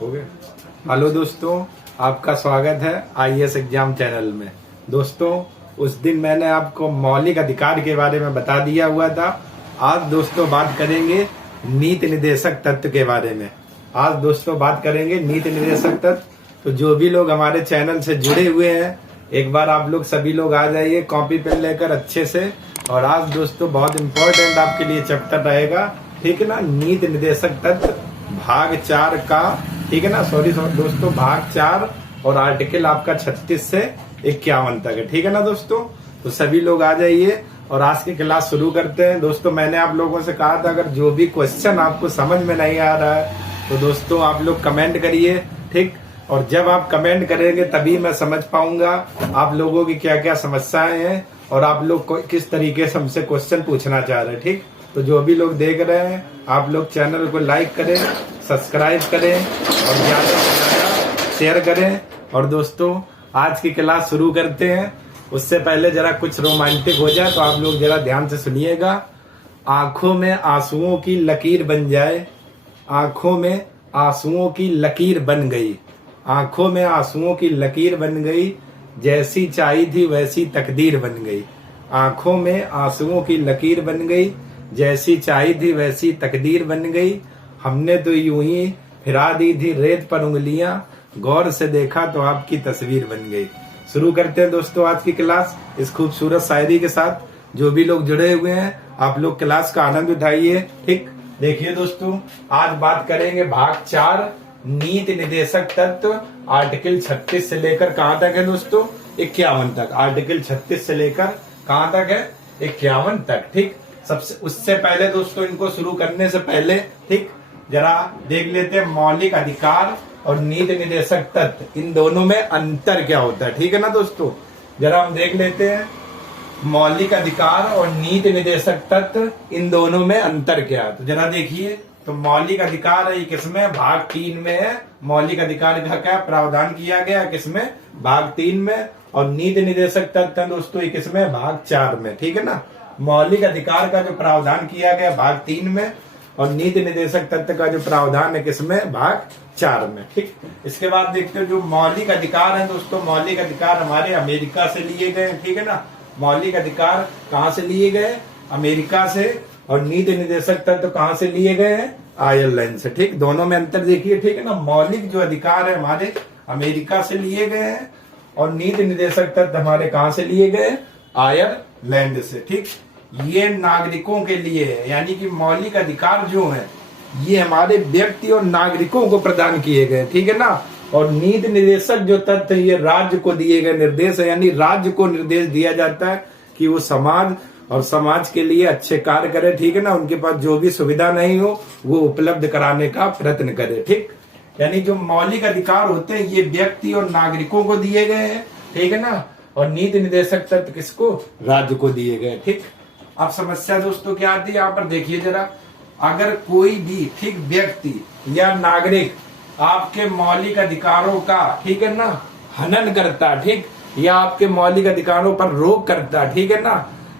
हो गया। हेलो दोस्तों, आपका स्वागत है आईएएस एग्जाम चैनल में। दोस्तों, उस दिन मैंने आपको मौलिक अधिकार के बारे में बता दिया हुआ था। आज दोस्तों बात करेंगे नीति निर्देशक तत्व के बारे में। आज दोस्तों बात करेंगे नीति निर्देशक तत्व। तो जो भी लोग हमारे चैनल से जुड़े हुए हैं, एक बार आप लोग सभी लोग आ जाइए कॉपी पेन लेकर अच्छे से। और आज दोस्तों बहुत इम्पोर्टेंट आपके लिए चैप्टर रहेगा, ठीक है ना। नीति निर्देशक तत्व भाग 4 का, ठीक है ना। सॉरी दोस्तों, भाग 4 और आर्टिकल आपका 36 से 51 तक है, ठीक है ना दोस्तों। तो सभी लोग आ जाइए और आज की क्लास शुरू करते हैं। दोस्तों मैंने आप लोगों से कहा था, अगर जो भी क्वेश्चन आपको समझ में नहीं आ रहा है तो दोस्तों आप लोग कमेंट करिए, ठीक। और जब आप कमेंट करेंगे तभी मैं समझ पाऊंगा आप लोगों की क्या क्या समस्याएं हैं और आप लोग किस तरीके से हमसे क्वेश्चन पूछना चाह रहे हैं, ठीक। तो जो भी लोग देख रहे हैं, आप लोग चैनल को लाइक करें, सब्सक्राइब करें और ज्यादा से ज्यादा शेयर करें। और दोस्तों आज की क्लास शुरू करते हैं। उससे पहले जरा कुछ रोमांटिक हो जाए तो आप लोग जरा ध्यान से सुनिएगा। आंखों में आंसुओं की लकीर बन जाए, आंखों में आंसुओं की लकीर बन गई, आंखों में आंसुओं की लकीर बन गई, जैसी चाही थी वैसी तकदीर बन गई। आंखों में आंसुओं की लकीर बन गई, जैसी चाही थी वैसी तकदीर बन गई। हमने तो यूं ही फिरा दी थी रेत पर उंगलियां, गौर से देखा तो आपकी तस्वीर बन गई। शुरू करते हैं दोस्तों आज की क्लास इस खूबसूरत शायरी के साथ। जो भी लोग जुड़े हुए हैं आप लोग क्लास का आनंद उठाइए, ठीक। देखिए दोस्तों, आज बात करेंगे भाग 4 नीति निर्देशक तत्व, आर्टिकल 36 से लेकर कहां तक है दोस्तों, 51 तक। आर्टिकल 36 से लेकर कहां तक है, 51 तक, ठीक। सबसे उससे पहले दोस्तों, इनको शुरू करने से पहले, ठीक, जरा देख लेते हैं मौलिक अधिकार और नीति निर्देशक तत्व, इन दोनों में अंतर क्या होता है, ठीक है ना दोस्तों। जरा हम देख लेते हैं मौलिक अधिकार और नीति निर्देशक तत्व, इन दोनों में अंतर क्या है। तो जरा देखिए, तो मौलिक अधिकार है किसमें, भाग 3 में है। मौलिक अधिकार का क्या प्रावधान किया गया किसमें, भाग 3 में। और नीति निर्देशक तत्व है दोस्तों ये किसमें, भाग 4 में, ठीक है ना। मौलिक अधिकार का जो प्रावधान किया गया भाग 3 में और नीति निर्देशक तत्व का जो प्रावधान है किसमें, भाग 4 में, ठीक। इसके बाद देखते हैं जो मौलिक अधिकार है दोस्तों, मौलिक अधिकार हमारे अमेरिका से लिए गए, ठीक है ना। मौलिक अधिकार कहाँ से लिए गए, अमेरिका से। और नीति निर्देशक तत्व कहाँ से लिए गए हैं, आयरलैंड से, ठीक। दोनों में अंतर देखिए, ठीक है ना। मौलिक जो अधिकार है हमारे अमेरिका से लिए गए हैं और नीति निर्देशक तत्व हमारे कहाँ से लिए गए, आयरलैंड से, ठीक। ये नागरिकों के लिए है, यानी कि मौलिक अधिकार जो है ये हमारे व्यक्ति और नागरिकों को प्रदान किए गए, ठीक है ना। और नीति निर्देशक जो तत्व ये राज्य को दिए गए निर्देश है, यानी राज्य को निर्देश दिया जाता है कि वो समाज और समाज के लिए अच्छे कार्य करे, ठीक है ना। उनके पास जो भी सुविधा नहीं हो वो उपलब्ध कराने का प्रयत्न करे, ठीक। यानी जो मौलिक अधिकार होते हैं ये व्यक्ति और नागरिकों को दिए गए हैं, ठीक है ना। और नीति निर्देशक तत्व किसको, राज्य को दिए गए, ठीक। अब समस्या दोस्तों क्या आती है यहाँ पर देखिए जरा। अगर कोई भी, ठीक, व्यक्ति या नागरिक आपके मौलिक अधिकारों का, ठीक है ना, हनन करता, ठीक, या आपके मौलिक अधिकारों पर रोक करता, ठीक है ना,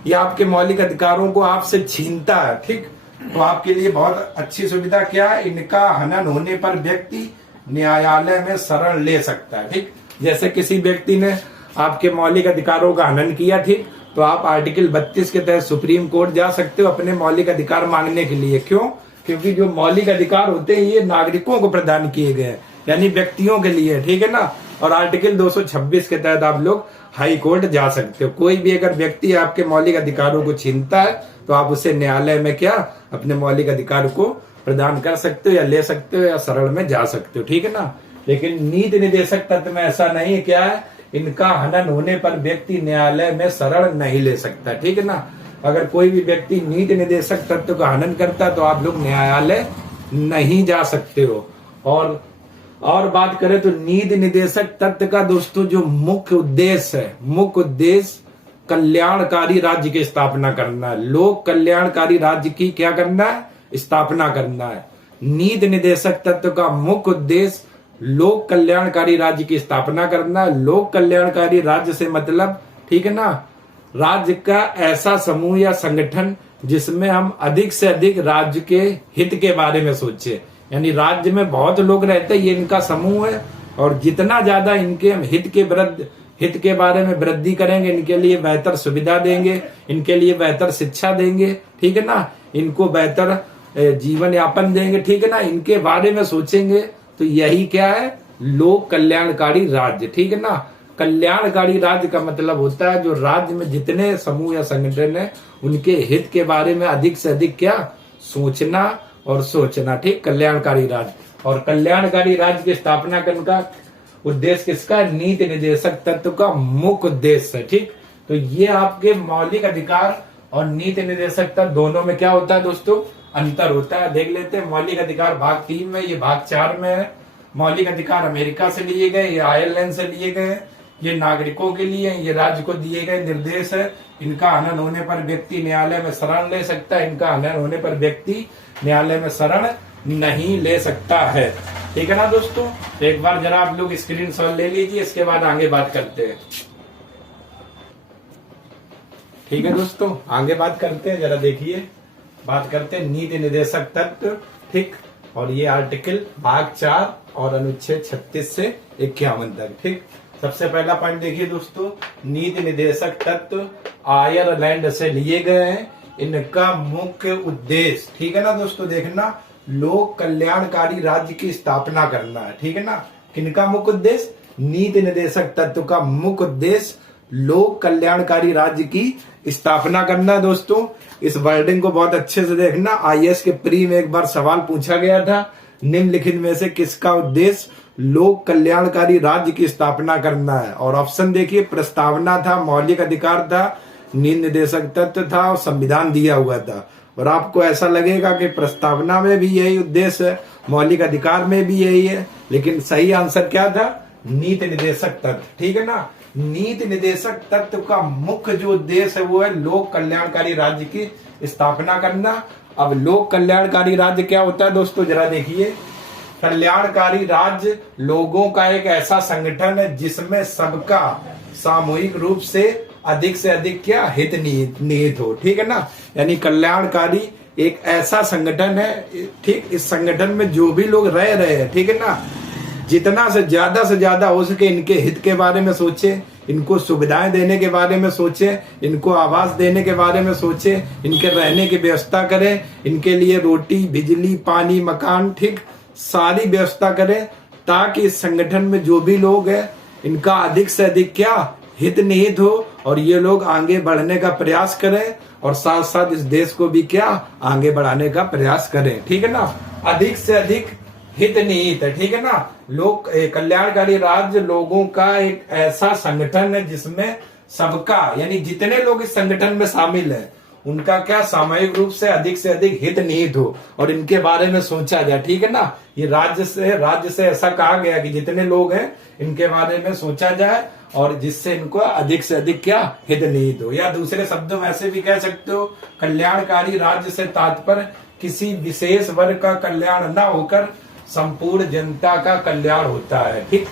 या आपके मौलिक अधिकारों को आपसे छीनता है, ठीक, तो आपके लिए बहुत अच्छी सुविधा क्या है, इनका हनन होने पर व्यक्ति न्यायालय में शरण ले सकता है, ठीक। जैसे किसी व्यक्ति ने आपके मौलिक अधिकारों का हनन किया, ठीक, तो आप आर्टिकल 32 के तहत सुप्रीम कोर्ट जा सकते हो अपने मौलिक अधिकार मांगने के लिए। क्यों, क्योंकि जो मौलिक अधिकार होते हैं ये नागरिकों को प्रदान किए गए हैं, यानी व्यक्तियों के लिए, ठीक है ना। और आर्टिकल 226 के तहत आप लोग हाई कोर्ट जा सकते हो। कोई भी अगर व्यक्ति आपके मौलिक अधिकारों को छीनता है तो आप उसे न्यायालय में क्या, अपने मौलिक अधिकार को प्रदान कर सकते हो या ले सकते हो या शरण में जा सकते हो, ठीक है ना। लेकिन नीति निर्देशक तत्व में ऐसा नहीं है, क्या है, इनका हनन होने पर व्यक्ति न्यायालय में शरण नहीं ले सकता, ठीक है ना। अगर कोई भी व्यक्ति नीति निर्देशक तत्व का हनन करता तो आप लोग न्यायालय नहीं जा सकते हो। और बात करें तो नीति निर्देशक तत्व का दोस्तों जो मुख्य उद्देश्य है, मुख्य उद्देश्य कल्याणकारी राज्य की स्थापना करना है, लोक कल्याणकारी राज्य की क्या करना है, स्थापना करना है। नीति निर्देशक तत्व का मुख्य उद्देश्य लोक कल्याणकारी राज्य की स्थापना करना है। लोक कल्याणकारी राज्य से मतलब, ठीक है ना, राज्य का ऐसा समूह या संगठन जिसमें हम अधिक से अधिक राज्य के हित के बारे में सोचे, यानी राज्य में बहुत लोग रहते हैं, ये इनका समूह है, और जितना ज्यादा इनके हित के बारे में वृद्धि करेंगे, इनके लिए बेहतर सुविधा देंगे, इनके लिए बेहतर शिक्षा देंगे, ठीक है ना, इनको बेहतर जीवन यापन देंगे, ठीक है ना, इनके बारे में सोचेंगे, तो यही क्या है, लोक कल्याणकारी राज्य, ठीक है ना। कल्याणकारी राज्य का मतलब होता है जो राज्य में जितने समूह या संगठन है उनके हित के बारे में अधिक से अधिक क्या सोचना और सोचना, ठीक, कल्याणकारी राज्य। और कल्याणकारी राज्य की स्थापना करने का उद्देश्य किसका, नीति निर्देशक तत्व का मुख्य उद्देश्य है, ठीक। तो ये आपके मौलिक अधिकार और नीति निर्देशक तत्व दोनों में क्या होता है दोस्तों, अंतर होता है। देख लेते हैं, मौलिक अधिकार भाग 3 में, ये भाग 4 में है। मौलिक अधिकार अमेरिका से लिए गए, ये आयरलैंड से लिए गए, ये नागरिकों के लिए, ये राज्य को दिए गए निर्देश है। इनका हनन होने पर व्यक्ति न्यायालय में शरण ले सकता है, इनका हनन होने पर व्यक्ति न्यायालय में शरण नहीं ले सकता है, ठीक है ना दोस्तों। तो एक बार जरा आप लोग स्क्रीनशॉट ले लीजिए, इसके बाद आगे बात करते हैं, ठीक है दोस्तों। आगे बात करते हैं, जरा देखिए, बात करते हैं नीति निर्देशक तत्व, ठीक। और ये आर्टिकल भाग 4 और अनुच्छेद 36 से 51 तक, ठीक। सबसे पहला पॉइंट देखिए दोस्तों, नीति निर्देशक तत्व आयरलैंड से लिए गए हैं। इनका मुख्य उद्देश्य, ठीक है ना दोस्तों, देखना, लोक कल्याणकारी राज्य की स्थापना करना है, ठीक है ना। किनका मुख्य उद्देश्य, नीति निर्देशक तत्व का मुख्य उद्देश्य लोक कल्याणकारी राज्य की स्थापना करना। दोस्तों इस वर्डिंग को बहुत अच्छे से देखना, आईएएस के प्री में एक बार सवाल पूछा गया था, निम्नलिखित में से किसका उद्देश्य लोक कल्याणकारी राज्य की स्थापना करना है। और ऑप्शन देखिए, प्रस्तावना था, मौलिक अधिकार था, नीति निर्देशक तत्व था और संविधान दिया हुआ था। और आपको ऐसा लगेगा कि प्रस्तावना में भी यही उद्देश्य है, मौलिक अधिकार में भी यही है, लेकिन सही आंसर क्या था, नीति निर्देशक तत्व, ठीक है ना। नीति निर्देशक तत्व का मुख्य जो उद्देश्य है वो है लोक कल्याणकारी राज्य की स्थापना करना। अब लोक कल्याणकारी राज्य क्या होता है दोस्तों, जरा देखिए, कल्याणकारी राज्य लोगों का एक ऐसा संगठन है जिसमें सबका सामूहिक रूप से अधिक क्या हित निहित हो, ठीक है ना। यानी कल्याणकारी एक ऐसा संगठन है, ठीक, इस संगठन में जो भी लोग रह रहे हैं, ठीक है ना, जितना से ज्यादा हो सके इनके हित के बारे में सोचे, इनको सुविधाएं देने के बारे में सोचे, इनको आवास देने के बारे में सोचे, इनके रहने की व्यवस्था करें, इनके लिए रोटी, बिजली, पानी, मकान, ठीक, सारी व्यवस्था करें, ताकि इस संगठन में जो भी लोग हैं इनका अधिक से अधिक क्या हित निहित हो और ये लोग आगे बढ़ने का प्रयास करें और साथ साथ इस देश को भी क्या आगे बढ़ाने का प्रयास करें, ठीक है ना। अधिक से अधिक हित निहित है, ठीक है ना। लोक कल्याणकारी राज्य लोगों का एक ऐसा संगठन है जिसमें सबका, यानी जितने लोग इस संगठन में शामिल हैं उनका क्या सामूहिक रूप से अधिक हित निहित हो और इनके बारे में सोचा जाए, ठीक है ना। ये राज्य से ऐसा कहा गया कि जितने लोग हैं इनके बारे में सोचा जाए और जिससे इनको अधिक से अधिक क्या हित निहित हो। या दूसरे शब्दों में ऐसे भी कह सकते हो, कल्याणकारी राज्य से तात्पर्य किसी विशेष वर्ग का कल्याण न होकर संपूर्ण जनता का कल्याण होता है, ठीक।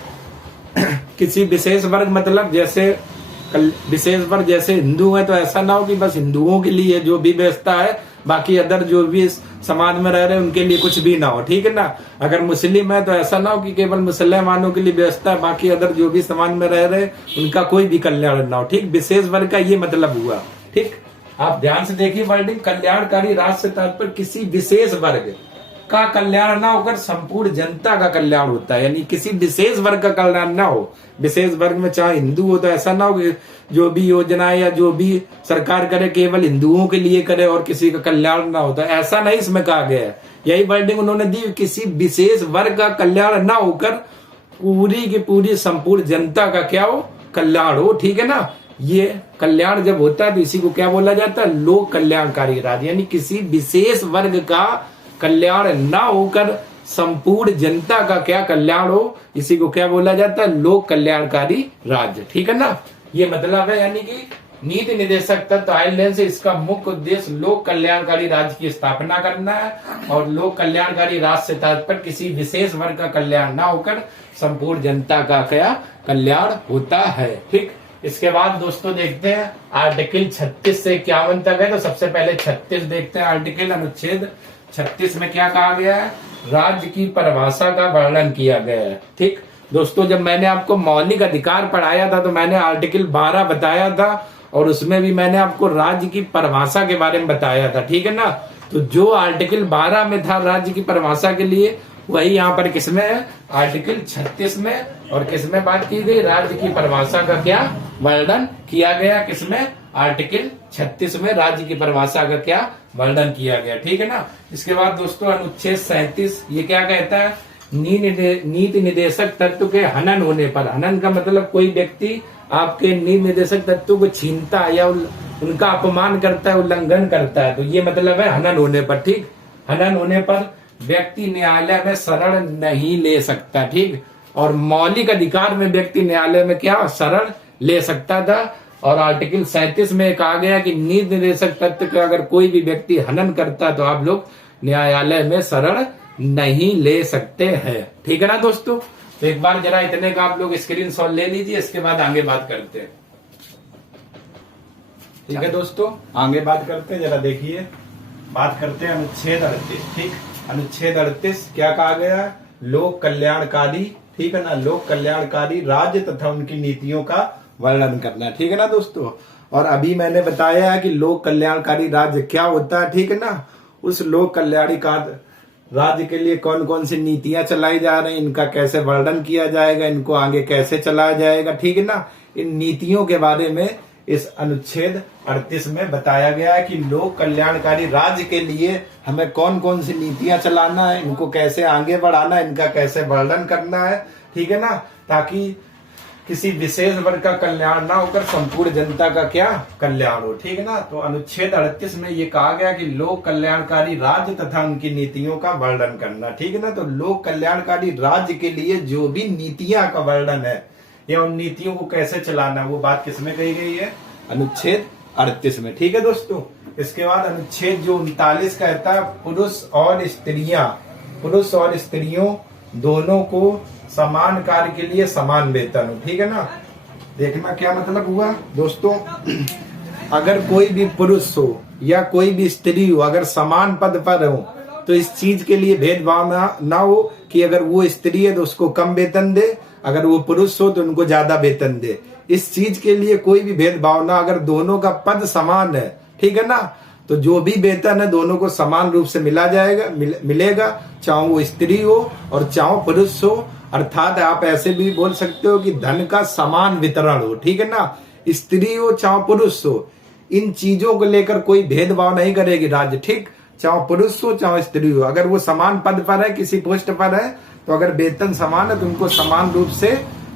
किसी विशेष वर्ग मतलब जैसे विशेष वर्ग जैसे हिंदू है तो ऐसा ना हो कि बस हिंदुओं के लिए जो भी व्यवस्था है, बाकी अदर जो भी समाज में रह रहे हैं उनके लिए कुछ भी ना हो, ठीक है ना। अगर मुस्लिम है तो ऐसा ना हो कि केवल मुसलमानों के लिए व्यवस्था है, बाकी अदर जो भी समाज में रह रहे उनका कोई भी कल्याण ना हो, ठीक। विशेष वर्ग का ये मतलब हुआ, ठीक। आप ध्यान से देखिए वर्डिंग, कल्याणकारी राज्य से तात्पर्य किसी विशेष वर्ग का कल्याण ना होकर संपूर्ण जनता का कल्याण होता है, यानी किसी विशेष वर्ग का कल्याण ना हो। विशेष वर्ग में चाहे हिंदू हो तो ऐसा ना हो कि जो भी योजनाएं या जो भी सरकार करे केवल हिंदुओं के लिए करे और किसी का कल्याण ना होता, ऐसा नहीं इसमें कहा गया है। यही वर्डिंग उन्होंने दी, किसी विशेष वर्ग का कल्याण ना होकर पूरी की पूरी संपूर्ण जनता का क्या हो कल्याण हो, ठीक है ना। ये कल्याण जब होता है तो इसी को क्या बोला जाता है, लोक कल्याणकारी राज्य, यानी किसी विशेष वर्ग का कल्याण ना होकर संपूर्ण जनता का क्या कल्याण हो, इसी को क्या बोला जाता है, लोक कल्याणकारी राज्य, ठीक है ना। ये मतलब है, यानी कि नीति निर्देशक तत्व आयरलैंड से इसका मुख्य उद्देश्य लोक कल्याणकारी राज्य की स्थापना करना है और लोक कल्याणकारी राज्य से तात्पर्य किसी विशेष वर्ग का कल्याण ना होकर संपूर्ण जनता का क्या कल्याण होता है, ठीक। इसके बाद दोस्तों देखते हैं आर्टिकल 36 से 51 तक है, तो सबसे पहले 36 देखते हैं। आर्टिकल अनुच्छेद 36 में क्या कहा गया है, राज्य की परिभाषा का वर्णन किया गया है। ठीक दोस्तों, जब मैंने आपको मौलिक अधिकार पढ़ाया था तो मैंने आर्टिकल 12 बताया था और उसमें भी मैंने आपको राज्य की परिभाषा के बारे में बताया था। ठीक है ना, तो जो आर्टिकल 12 में था राज्य की परिभाषा के लिए, वही यहाँ पर किसमें है, आर्टिकल 36 में। और किसमें बात की गई, राज्य की परिभाषा का क्या वर्णन किया गया, किसमें, आर्टिकल 36 में राज्य की परिभाषा का क्या वर्णन किया गया। ठीक है ना। इसके बाद दोस्तों अनुच्छेद 37 ये क्या कहता है, नीति निर्देशक तत्व के हनन होने पर, हनन का मतलब कोई व्यक्ति आपके नीति निर्देशक तत्व को छीनता है या उनका अपमान करता है, उल्लंघन करता है, तो ये मतलब है हनन होने पर। ठीक, हनन होने पर व्यक्ति न्यायालय में शरण नहीं ले सकता। ठीक, और मौलिक अधिकार में व्यक्ति न्यायालय में क्या शरण ले सकता था। और आर्टिकल 37 में कहा गया कि नीति निर्देशक तत्व का अगर कोई भी व्यक्ति हनन करता है तो आप लोग न्यायालय में शरण नहीं ले सकते हैं। ठीक है ना दोस्तों, तो एक बार जरा इतने का आप लोग स्क्रीनशॉट ले लीजिए, इसके बाद आगे बात करते हैं। ठीक है दोस्तों, आगे बात करते हैं, जरा देखिए, बात करते हैं अनुच्छेद 38। ठीक, अनुच्छेद 38 क्या कहा गया, लोक कल्याणकारी, ठीक है ना, लोक कल्याणकारी राज्य तथा उनकी नीतियों का वर्णन करना। ठीक है ना दोस्तों, और अभी मैंने बताया है कि लोक कल्याणकारी राज्य क्या होता है। ठीक है ना, उस लोक कल्याणकारी राज्य के लिए कौन कौन सी नीतियां चलाई जा रही हैं, इनका कैसे वर्णन किया जाएगा, इनको आगे कैसे चलाया जाएगा। ठीक है ना, इन नीतियों के बारे में इस अनुच्छेद 38 में बताया गया है कि लोक कल्याणकारी राज्य के लिए हमें कौन कौन सी नीतियां चलाना है, इनको कैसे आगे बढ़ाना है, इनका कैसे वर्णन करना है। ठीक है ना, ताकि किसी विशेष वर्ग का कल्याण ना होकर संपूर्ण जनता का क्या कल्याण हो। ठीक है ना, तो अनुच्छेद 38 में ये कहा गया कि लोक कल्याणकारी राज्य तथा उनकी नीतियों का वर्णन करना। ठीक है ना, तो लोक कल्याणकारी राज्य के लिए जो भी नीतियां का वर्णन है या उन नीतियों को कैसे चलाना, वो बात किसमें कही गई है, अनुच्छेद 38 में। ठीक है दोस्तों, इसके बाद अनुच्छेद जो 39 कहता है पुरुष और स्त्रियों दोनों को समान कार्य के लिए समान वेतन हो। ठीक है ना, देखना क्या मतलब हुआ दोस्तों, अगर कोई भी पुरुष हो या कोई भी स्त्री हो, अगर समान पद पर हो तो इस चीज के लिए भेदभाव ना हो कि अगर वो स्त्री है तो उसको कम वेतन दे, अगर वो पुरुष हो तो उनको ज्यादा वेतन दे। इस चीज के लिए कोई भी भेदभाव ना, अगर दोनों का पद समान है, ठीक है ना, तो जो भी वेतन है दोनों को समान रूप से मिलेगा, चाहे वो स्त्री हो और चाहे पुरुष हो। अर्थात आप ऐसे भी बोल सकते हो कि धन का समान वितरण हो। ठीक है ना, स्त्री हो चाहे पुरुष हो, इन चीजों को लेकर कोई भेदभाव नहीं करेगी राज्य। ठीक, चाहे पुरुष हो चाहे स्त्री हो, अगर वो समान पद पर है, किसी पोस्ट पर है, तो अगर वेतन समान है तो उनको समान रूप से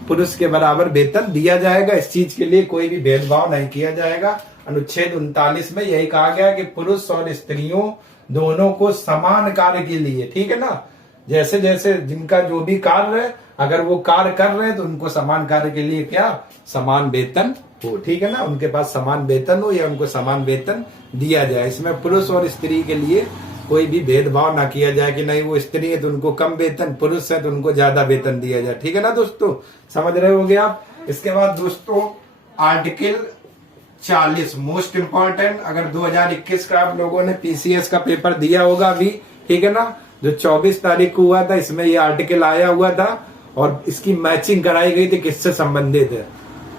पुरुष के बराबर वेतन दिया जाएगा। इस चीज के लिए कोई भी भेदभाव नहीं किया जाएगा। अनुच्छेद 39 में यही कहा गया कि पुरुष और स्त्रियों दोनों को समान कार्य के लिए, ठीक है ना, जैसे जैसे जिनका जो भी कार्य है, अगर वो कार्य कर रहे हैं तो उनको समान कार्य के लिए क्या समान वेतन हो। ठीक है ना, उनके पास समान वेतन हो या उनको समान वेतन दिया जाए। इसमें पुरुष और स्त्री के लिए कोई भी भेदभाव ना किया जाए कि नहीं वो स्त्री है तो उनको कम वेतन, पुरुष है तो उनको ज्यादा वेतन दिया जाए। ठीक है ना दोस्तों, समझ रहे होंगे आप। इसके बाद दोस्तों आर्टिकल 40 मोस्ट इम्पोर्टेंट, अगर 2021 का आप लोगों ने पीसीएस का पेपर दिया होगा अभी, ठीक है ना, जो 24 तारीख को हुआ था, इसमें ये आर्टिकल आया हुआ था और इसकी मैचिंग कराई गई थी किससे संबंधित है।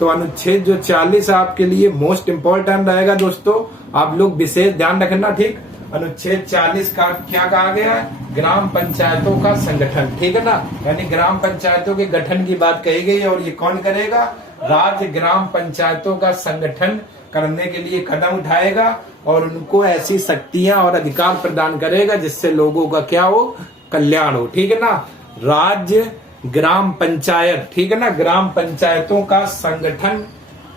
तो अनुच्छेद जो 40 आपके लिए मोस्ट इम्पोर्टेंट रहेगा दोस्तों, आप लोग विशेष ध्यान रखना। ठीक, अनुच्छेद 40 का क्या कहा गया है, ग्राम पंचायतों का संगठन। ठीक है ना, यानी ग्राम पंचायतों के गठन की बात कही गई है और ये कौन करेगा, राज्य ग्राम पंचायतों का संगठन करने के लिए कदम उठाएगा और उनको ऐसी शक्तियां और अधिकार प्रदान करेगा जिससे लोगों का क्या हो, कल्याण हो। ठीक है ना, राज्य ग्राम पंचायत, ठीक है ना, ग्राम पंचायतों का संगठन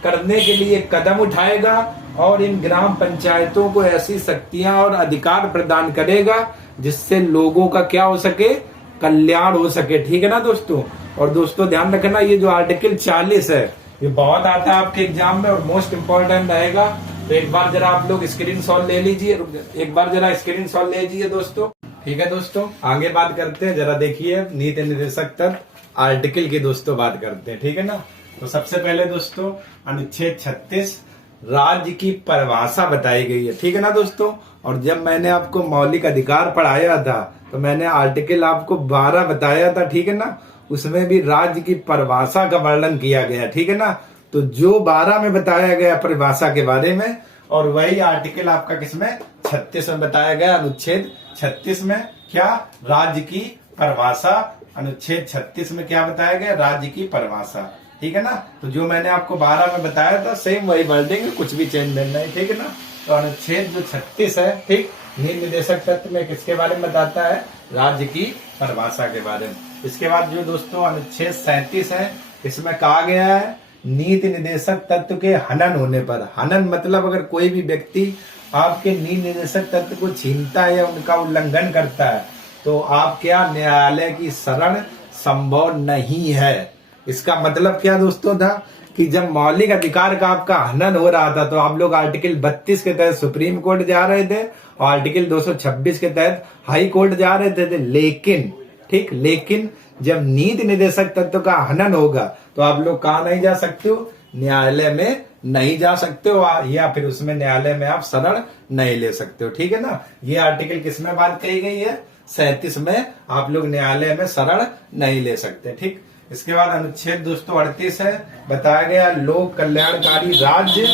करने के लिए कदम उठाएगा और इन ग्राम पंचायतों को ऐसी शक्तियां और अधिकार प्रदान करेगा जिससे लोगों का क्या हो सके, कल्याण हो सके। ठीक है ना दोस्तों। और दोस्तों ध्यान रखना, ये जो आर्टिकल 40 है ये बहुत आता है आपके एग्जाम में और मोस्ट इम्पोर्टेंट रहेगा। तो एक बार जरा आप लोग स्क्रीनशॉट ले लीजिए, एक बार जरा स्क्रीनशॉट ले लीजिए दोस्तों। ठीक है दोस्तों, आगे बात करते हैं, जरा देखिए नीति निर्देशक तत्व आर्टिकल की दोस्तों बात करते हैं। ठीक है ना, तो सबसे पहले दोस्तों अनुच्छेद 36 राज्य की परिभाषा बताई गई है। ठीक है ना दोस्तों। और जब मैंने आपको मौलिक अधिकार पढ़ाया था तो मैंने आर्टिकल आपको 12 बताया था, ठीक है ना। उसमें भी राज्य की परिभाषा का वर्णन किया गया, ठीक है ना। तो जो 12 में बताया गया परिभाषा के बारे में, और वही आर्टिकल आपका किसमें 36 में बताया गया, अनुच्छेद 36 में क्या, राज्य की परिभाषा। अनुच्छेद 36 में क्या बताया गया, राज्य की परिभाषा, ठीक है ना। तो जो मैंने आपको 12 में बताया था सेम वही वर्डिंग है, कुछ भी चेंज नहीं है, ठीक है ना। तो अनुच्छेद जो 36 है, ठीक, नीति निर्देशक तत्व में किसके बारे में बताता है, राज्य की परिभाषा के बारे में। इसके बाद जो दोस्तों अनुच्छेद 37 है, इसमें कहा गया है नीति निर्देशक तत्व के हनन होने पर, हनन मतलब अगर कोई भी व्यक्ति आपके नीति निर्देशक तत्व को छीनता है या उनका उल्लंघन करता है, तो आप क्या, न्यायालय की शरण संभव नहीं है। इसका मतलब क्या दोस्तों था कि जब मौलिक अधिकार का आपका हनन हो रहा था, तो आप लोग आर्टिकल 32 के तहत सुप्रीम कोर्ट जा रहे थे और आर्टिकल 226 के तहत हाई कोर्ट जा रहे थे, लेकिन ठीक, लेकिन जब नीति निर्देशक तत्व का हनन होगा तो आप लोग कहाँ नहीं जा सकते हो, न्यायालय में नहीं जा सकते हो, या फिर उसमें न्यायालय में आप शरण नहीं ले सकते हो, ठीक है ना। ये आर्टिकल किसमें बात कही गई है, 37 में आप लोग न्यायालय में शरण नहीं ले सकते, ठीक। इसके बाद अनुच्छेद दोस्तों 38 है, बताया गया लोक कल्याणकारी राज्य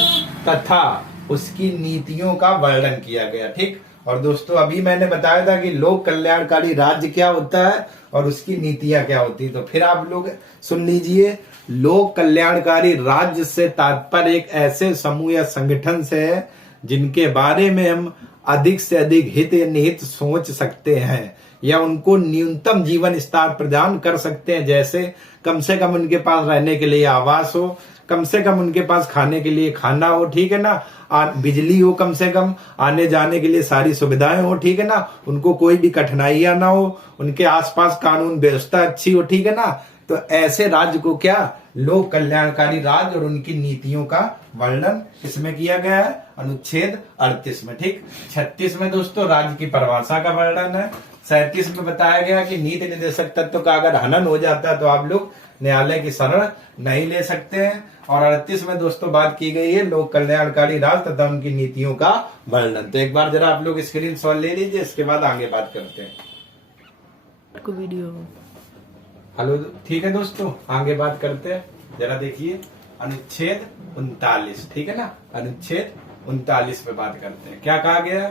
तथा उसकी नीतियों का वर्णन किया गया, ठीक। और दोस्तों अभी मैंने बताया था कि लोक कल्याणकारी राज्य क्या होता है और उसकी नीतियां क्या होती है, तो फिर आप लोग सुन लीजिए। लोक कल्याणकारी राज्य से तात्पर्य एक ऐसे समूह या संगठन से है जिनके बारे में हम अधिक से अधिक हित या निहित सोच सकते हैं या उनको न्यूनतम जीवन स्तर प्रदान कर सकते हैं, जैसे कम से कम उनके पास रहने के लिए आवास हो, कम से कम उनके पास खाने के लिए खाना हो, ठीक है ना, बिजली हो, कम से कम आने जाने के लिए सारी सुविधाएं हो, ठीक है ना, उनको कोई भी कठिनाइयां ना हो, उनके आसपास कानून व्यवस्था अच्छी हो, ठीक है ना। तो ऐसे राज्य को क्या, लोक कल्याणकारी राज्य और उनकी नीतियों का वर्णन इसमें किया गया है अनुच्छेद 38 में, ठीक। 36 में दोस्तों राज्य की परिभाषा का वर्णन है। 37 में बताया गया कि नीति निर्देशक तत्व का अगर हनन हो जाता है तो आप लोग न्यायालय की शरण नहीं ले सकते हैं। और 38 में दोस्तों बात की गई है लोक कल्याणकारी राज्य तथा उनकी नीतियों का वर्णन। तो एक बार जरा आप लोग स्क्रीनशॉट ले लीजिए, इसके बाद आगे बात करते हैं। वीडियो हेलो, ठीक है दोस्तों, आगे बात करते हैं। जरा देखिए अनुच्छेद 39, ठीक है ना, अनुच्छेद 39 पे बात करते हैं। क्या कहा गया,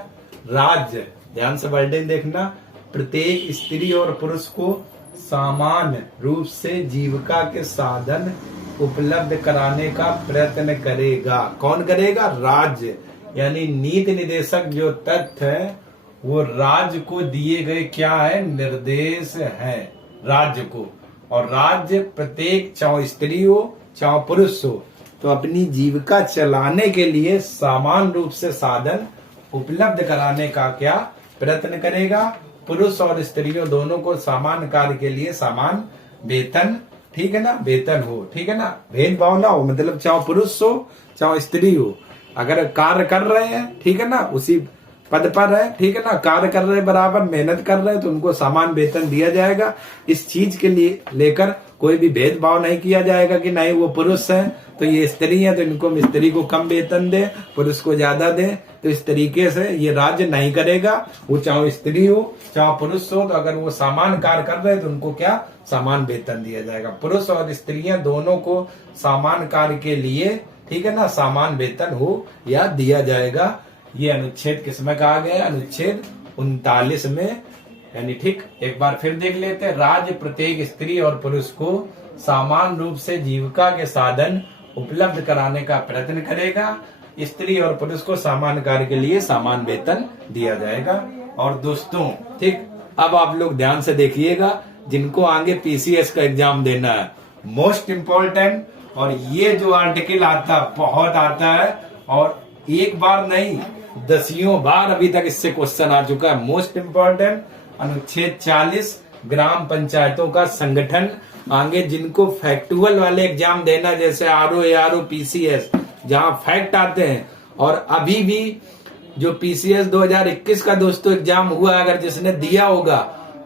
राज्य, ध्यान से वर्डिंग देखना, प्रत्येक स्त्री और पुरुष को समान रूप से जीविका के साधन उपलब्ध कराने का प्रयत्न करेगा। कौन करेगा, राज्य, यानी नीति निर्देशक जो तथ्य है वो राज्य को दिए गए क्या है, निर्देश है राज्य को। और राज्य प्रत्येक चाहे स्त्री हो चाहे पुरुष हो तो अपनी जीविका चलाने के लिए समान रूप से साधन उपलब्ध कराने का क्या प्रयत्न करेगा। पुरुष और स्त्रियों दोनों को समान कार्य के लिए समान वेतन, ठीक है ना, वेतन हो, ठीक है ना, भेदभाव ना हो, मतलब चाहे पुरुष हो चाहे स्त्री हो, अगर कार्य कर रहे हैं, ठीक है ना, उसी पद पर है, ठीक है ना, कार्य कर रहे हैं, बराबर मेहनत कर रहे हैं, तो उनको समान वेतन दिया जाएगा। इस चीज के लिए लेकर कोई भी भेदभाव नहीं किया जाएगा कि नहीं वो पुरुष हैं तो ये स्त्री है तो इनको स्त्री को कम वेतन दे, पुरुष को ज्यादा दे। तो इस तरीके से ये राज्य नहीं करेगा। वो चाहे स्त्री हो चाहे पुरुष हो, तो अगर वो समान कार्य कर रहे हैं तो उनको क्या, समान वेतन दिया जाएगा। पुरुष और स्त्रियां दोनों को समान कार्य के लिए, ठीक है ना, समान वेतन हो या दिया जाएगा। ये अनुच्छेद किसमें कहा गया, अनुच्छेद 39 में, यानी ठीक। एक बार फिर देख लेते हैं, राज्य प्रत्येक स्त्री और पुरुष को समान रूप से जीविका के साधन उपलब्ध कराने का प्रयत्न करेगा। स्त्री और पुरुष को समान कार्य के लिए समान वेतन दिया जाएगा। और दोस्तों ठीक, अब आप लोग ध्यान से देखिएगा, जिनको आगे पीसीएस का एग्जाम देना है, मोस्ट इम्पोर्टेंट, और ये जो आर्टिकल आता बहुत आता है, और एक बार नहीं दसियों बार अभी तक इससे क्वेश्चन आ चुका है। मोस्ट इम्पोर्टेंट अनुच्छेद 40 ग्राम पंचायतों का संगठन। आगे जिनको फैक्टुअल वाले एग्जाम देना, जैसे आरओ, एआरओ, पीसीएस, जहां फैक्ट आते हैं, और अभी भी जो पीसीएस 2021 का दोस्तों एग्जाम हुआ, अगर जिसने दिया होगा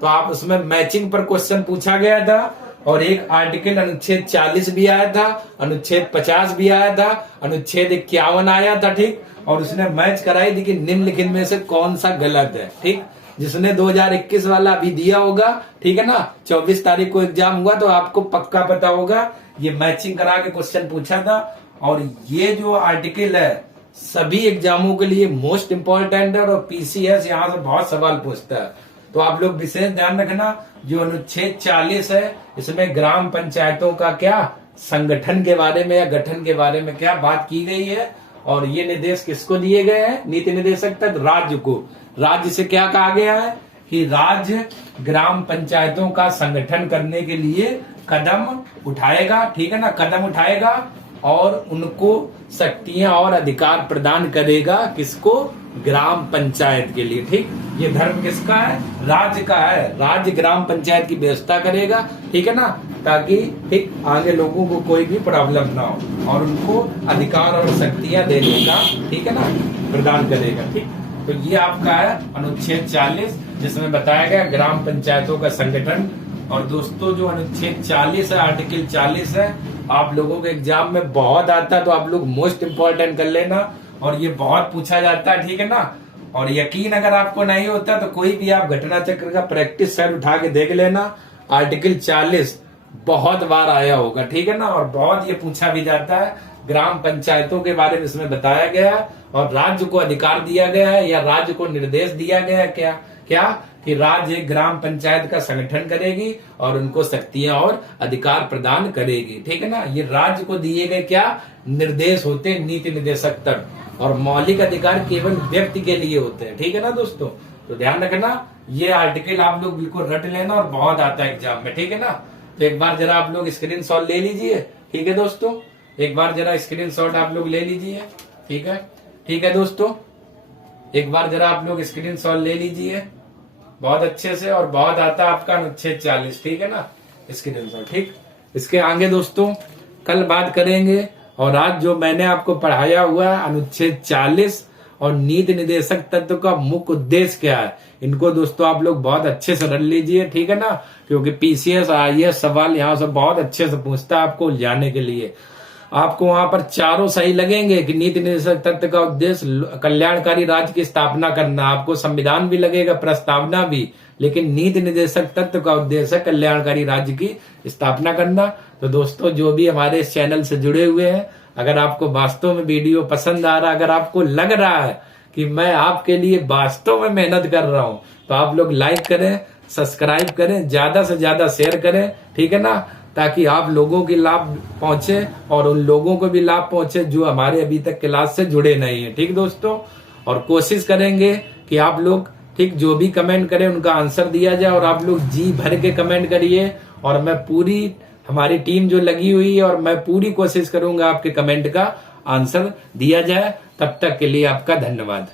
तो आप उसमें मैचिंग पर क्वेश्चन पूछा गया था, और एक आर्टिकल अनुच्छेद 40 भी आया था, अनुच्छेद 50 भी आया था, अनुच्छेद 51 आया था, ठीक। और उसने मैच कराई थी कि निम्नलिखित में से कौन सा गलत है, ठीक। जिसने 2021 वाला अभी दिया होगा, ठीक है ना, 24 तारीख को एग्जाम हुआ, तो आपको पक्का पता होगा ये मैचिंग करा के क्वेश्चन पूछा था। और ये जो आर्टिकल है सभी एग्जामों के लिए मोस्ट इंपॉर्टेंट है और पीसीएस यहाँ से बहुत सवाल पूछता है। तो आप लोग विशेष ध्यान रखना, जो अनुच्छेद 40 है इसमें ग्राम पंचायतों का क्या संगठन के बारे में या गठन के बारे में क्या बात की गई है। और ये निर्देश किसको दिए गए हैं, नीति निर्देशक तक राज्य को। राज्य से क्या कहा गया है कि राज्य ग्राम पंचायतों का संगठन करने के लिए कदम उठाएगा, ठीक है ना, कदम उठाएगा और उनको शक्तियां और अधिकार प्रदान करेगा। किसको, ग्राम पंचायत के लिए। ठीक, ये धर्म किसका है, राज्य का है। राज्य ग्राम पंचायत की व्यवस्था करेगा, ठीक है ना, ताकि ठीक आगे लोगों को कोई भी प्रॉब्लम ना हो और उनको अधिकार और शक्तियां देने का, ठीक है ना, प्रदान करेगा। ठीक, तो ये आपका है अनुच्छेद 40 जिसमें बताया गया ग्राम पंचायतों का संगठन। और दोस्तों जो अनुच्छेद 40 है, आर्टिकल 40 है, आप लोगों के एग्जाम में बहुत आता है, तो आप लोग मोस्ट इंपॉर्टेंट कर लेना और ये बहुत पूछा जाता है, ठीक है ना। और यकीन अगर आपको नहीं होता तो कोई भी आप घटना चक्र का प्रैक्टिस सेट उठा के देख लेना, आर्टिकल 40 बहुत बार आया होगा, ठीक है ना, और बहुत ये पूछा भी जाता है। ग्राम पंचायतों के बारे में इसमें बताया गया है और राज्य को अधिकार दिया गया है या राज्य को निर्देश दिया गया है क्या क्या कि राज्य एक ग्राम पंचायत का संगठन करेगी और उनको शक्तियां और अधिकार प्रदान करेगी, ठीक है ना। ये राज्य को दिए गए क्या निर्देश होते हैं, नीति निर्देशक तक, और मौलिक अधिकार केवल व्यक्ति के लिए होते हैं, ठीक है ना दोस्तों। तो ध्यान रखना, ये आर्टिकल आप लोग बिल्कुल रट लेना और बहुत आता है एग्जाम में, ठीक है ना। तो एक बार जरा आप लोग स्क्रीन शॉट ले लीजिए, ठीक है दोस्तों, एक बार जरा स्क्रीन शॉट आप लोग ले लीजिए, ठीक है दोस्तों, एक बार जरा आप लोग स्क्रीन शॉट ले लीजिए बहुत अच्छे से। और बहुत आता है आपका अनुच्छेद 40, ठीक है ना, स्क्रीन शॉट। ठीक, इसके आगे दोस्तों कल बात करेंगे। और आज जो मैंने आपको पढ़ाया हुआ है अनुच्छेद 40 और नीति निर्देशक तत्व का मुख्य उद्देश्य क्या है, इनको दोस्तों आप लोग बहुत अच्छे से रख लीजिए, ठीक है ना, क्योंकि पीसीएस आईएएस सवाल यहाँ से बहुत अच्छे से पूछता है आपको उलझाने के लिए। आपको वहां पर चारों सही लगेंगे कि नीति निर्देशक तत्व का उद्देश्य कल्याणकारी राज्य की स्थापना करना, आपको संविधान भी लगेगा, प्रस्तावना भी, लेकिन नीति निर्देशक तत्व का उद्देश्य है कल्याणकारी राज्य की स्थापना करना। तो दोस्तों जो भी हमारे इस चैनल से जुड़े हुए हैं, अगर आपको वास्तव में वीडियो पसंद आ रहा है, अगर आपको लग रहा है कि मैं आपके लिए वास्तव में मेहनत कर रहा हूं, तो आप लोग लाइक करें, सब्सक्राइब करें, ज्यादा से ज्यादा शेयर करें, ठीक है ना, ताकि आप लोगों की लाभ पहुंचे और उन लोगों को भी लाभ पहुंचे जो हमारे अभी तक क्लास से जुड़े नहीं है, ठीक दोस्तों। और कोशिश करेंगे कि आप लोग ठीक जो भी कमेंट करें उनका आंसर दिया जाए और आप लोग जी भर के कमेंट करिए। और मैं पूरी, हमारी टीम जो लगी हुई है और मैं पूरी कोशिश करूंगा आपके कमेंट का आंसर दिया जाए। तब तक के लिए आपका धन्यवाद।